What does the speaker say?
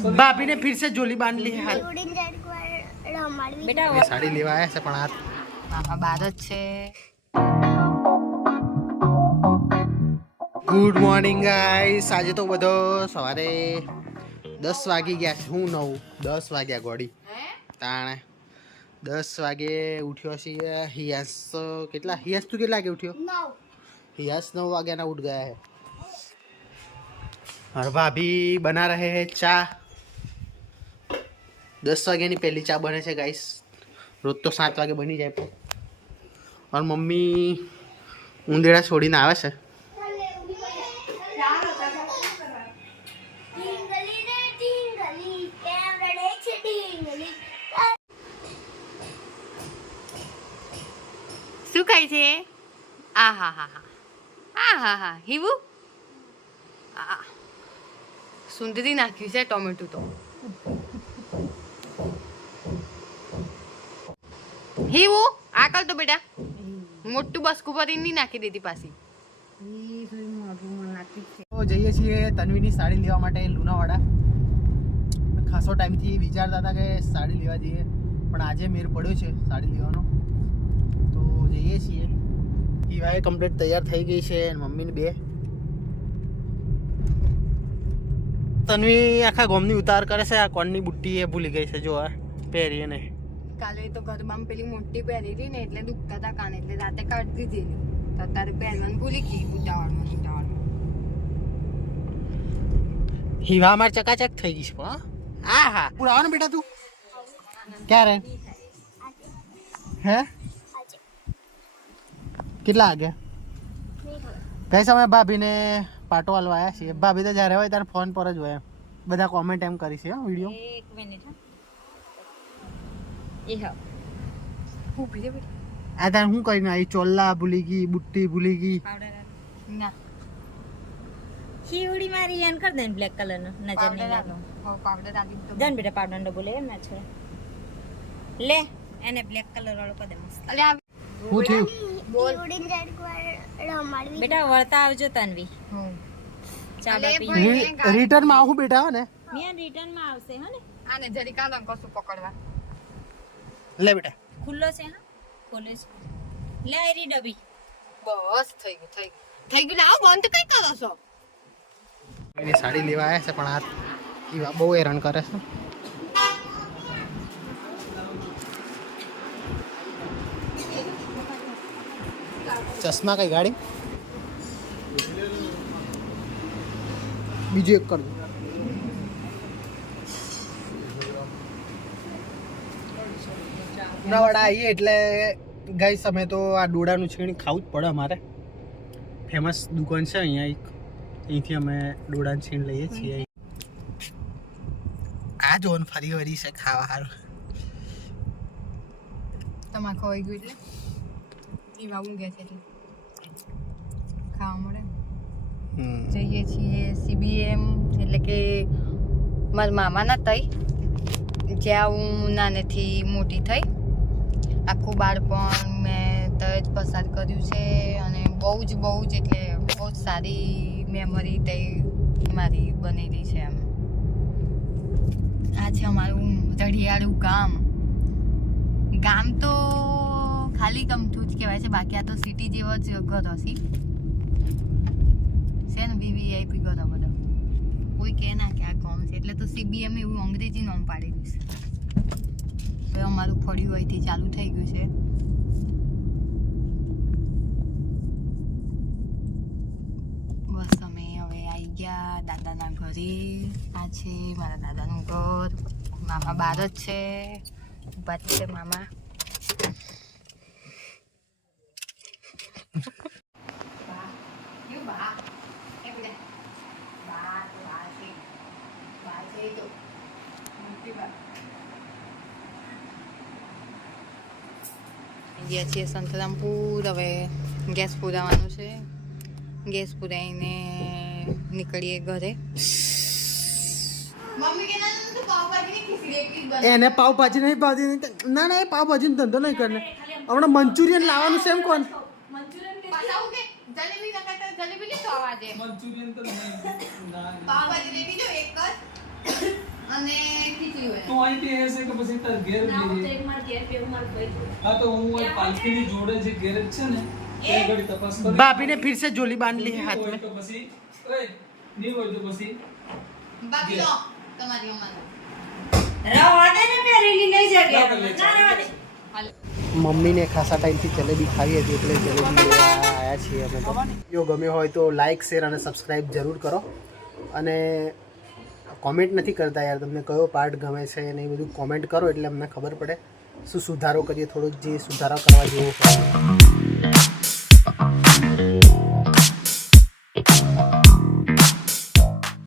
भाभी ने फिर से जोली बांध ली है हाल ઉડીને જાય એકવાર રમાડવી બેટા साड़ी लेवा आया છે પણ આ મામા બાર જ છે ગુડ મોર્નિંગ ગાઈસ આજે તો બધો સવારે દસ વાગી ગયા છે હું નવ દસ વાગ્યા ગોડી તાણે દસ વાગે ઉઠ્યો છીએ હિયાસ તો કેટલા હિયાસ તું કેટલા વાગે ઉઠ્યો નવ હિયાસ નવ વાગ્યાના ઉઠ ગયા है और भाभी बना रहे हैं ચા દસ વાગ્યાની પહેલી ચા બને છે ગાઈસ રોજ તો સાત વાગે બની જાય પણ. મમ્મી ઉંદેડા છોડીને આવે છે. શું ખાય છે? આ હા હા હા. આ હા હા. હિવું સુંદરી નાખ્યું છે ટોમેટું તો. હીવું આકલ તો બેટા. મોટું બસકું ભરીને નહીં નાખી દીધી પાછી. તો જઈએ છીએ તન્વીની સાડી લેવા માટે લુણાવાડા. ખાસો ટાઈમથી વિચારતા હતા કે સાડી લેવા જઈએ, પણ આજે મેર પડ્યો છે સાડી લેવાનો. તો જઈએ છીએ. ઈવાય કમ્પ્લીટ તૈયાર થઈ ગઈ છે મમ્મીની બે. તન્વી આખા ગોમની ઉતાર કરે છે, આ કોણની બુટ્ટી એ ભૂલી ગઈ છે, જો આ પહેરીએ ને કાલે તો ગરબામાં પેલી મોટી પહેરી હતી ને એટલે દુખતા હતા કાન એટલે રાતે કાઢી દીધી તો અત્યારે પહેરવાનું ભૂલી ગઈ ઉતાવળમાં ઉતાવળમાં. હીવા માર ચકાચક થઈ ગઈ છે પણ આ હા. પુરાવાનો બેટા તું? ક્યારે? હે? કેટલા વાગે? કઈ સમય ભાભીને પાટો હલવા આવ્યા છીએ? ભાભી તો જ્યારે હોય ત્યારે ફોન પર જ હોય બધા કોમેન્ટ એમ કરી છે વીડિયો. એક મિનિટ એ હા ઊભી રે બેટા આ તારે શું કરીને આવી? ચોલ્લા ભૂલી ગઈ બુટ્ટી ભૂલી ગઈ. ના। ખીવડી મારી એન કર દે બ્લેક કલર નો નજર નહીં લાગે. પાવડર આલી તો દન બેટા પાવડર નો બોલે એમ ના છોડે લે એને બ્લેક કલર વાળો કર દે મસ્ત. અલે આ હું થયું? બોલ. બેટા વળતા આવજો તન્વી. પણ એ આવું બેટા હો ને? મેં રિટર્નમાં આવશે હે ને? આને જરી કાં કશું પકડવા. લે બેટા. ખુલ્લો છે હા? ખોલે છે લે આરી ડબી બસ થઈ ગયું થઈ ગયું. થઈ ગયું લાવો બંધ કઈ કરો છો? એની સાડી લેવા આવ્યા છે પણ આ ઈવા બહુ હેરાન કરે છે. ચશ્મા કઈ ગાડી? બીજું એક કરજો ઉનાવાડા આવીએ એટલે ગઈ સમય તો આ ડોડાનું છીણ ખાવું જ પડે અમારે. ફેમસ દુકાન છે અહીંયા એક. અહીંથી અમે ડોડાનું છીણ લઈએ છીએ. આ જોન ફરી વરી છે ખાવા હારું તમારે ખવાઈ ગયું એટલે? એમાં ઊંઘે છે એટલે. ખાવા મળે. જઈએ છીએ સીબીએમ એટલે કે મારા મામાના તઈ. જ્યાં હું નાનેથી મોટી થઈ. આખું બાળપણ મેં તય પસાર કર્યું છે અને બહુ જ બહુ જ એટલે બહુ જ સારી મેમરી તે મારી બનેલી છે એમ. આ છે અમારું રઢિયાળું ગામ. ગામ તો ખાલી ગમતું જ કહેવાય છે, બાકી આ તો સિટી જેવો જ ઘર હશે. છે ને વીવીઆઈપી ઘર બધો. કોઈ કહે ના કે આ કોમ છે, એટલે તો સીબીએમ એવું અંગ્રેજી નામ પાડેલું છે. હવે અમારું ફળિયું અહીંથી ચાલુ થઈ ગયું છે. બસ અમે હવે આવી ગયા દાદાના ઘરે. આ છે મારા દાદાનું ઘર. મામા બાર જ છે. ઊભા છે મામા. ગયા છીએ સંતરામપુર હવે ગેસ પુરાવાનો છે. ગેસ પુરાઈને નીકળીએ ઘરે. એને પાવભાજી નહીં ભાવતી નહીં ના ના એ પાવભાજીનો ધંધો નહીં કરે હમણાં મંચુરિયન લાવવાનું છે એમ કોણ? અહીંથી હશે કે પછી તાર ઘેર ના હું તો એક માર ઘેર પે માર ભાઈ હા તો હું આ પાલખીની જોડે જે ગેરેજ છે ને એ ઘડી તપાસ કરી. ભાભી ને ફિર જોલી બાંધ લી હાથ મે તો પછી ઓય નહીં હોય તો પછી બાકી લો તમારી અમાર. રવાડે ને પહેરેલી નહીં જગે ના રવાડે મમ્મીને ખાસા ટાઈમથી જલેબી ખાવી હતી એટલે જલેબી આવ્યા છીએ અમે વીડિયો ગમ્યો હોય તો લાઇક શેર અને સબસ્ક્રાઈબ જરૂર કરો. અને કોમેન્ટ નથી કરતા યાર. તમને કયો પાર્ટ ગમે છે ને એ બધું કોમેન્ટ કરો એટલે અમને ખબર પડે. શું સુધારો કરીએ, થોડોક જે સુધારો કરવા જેવો હોય.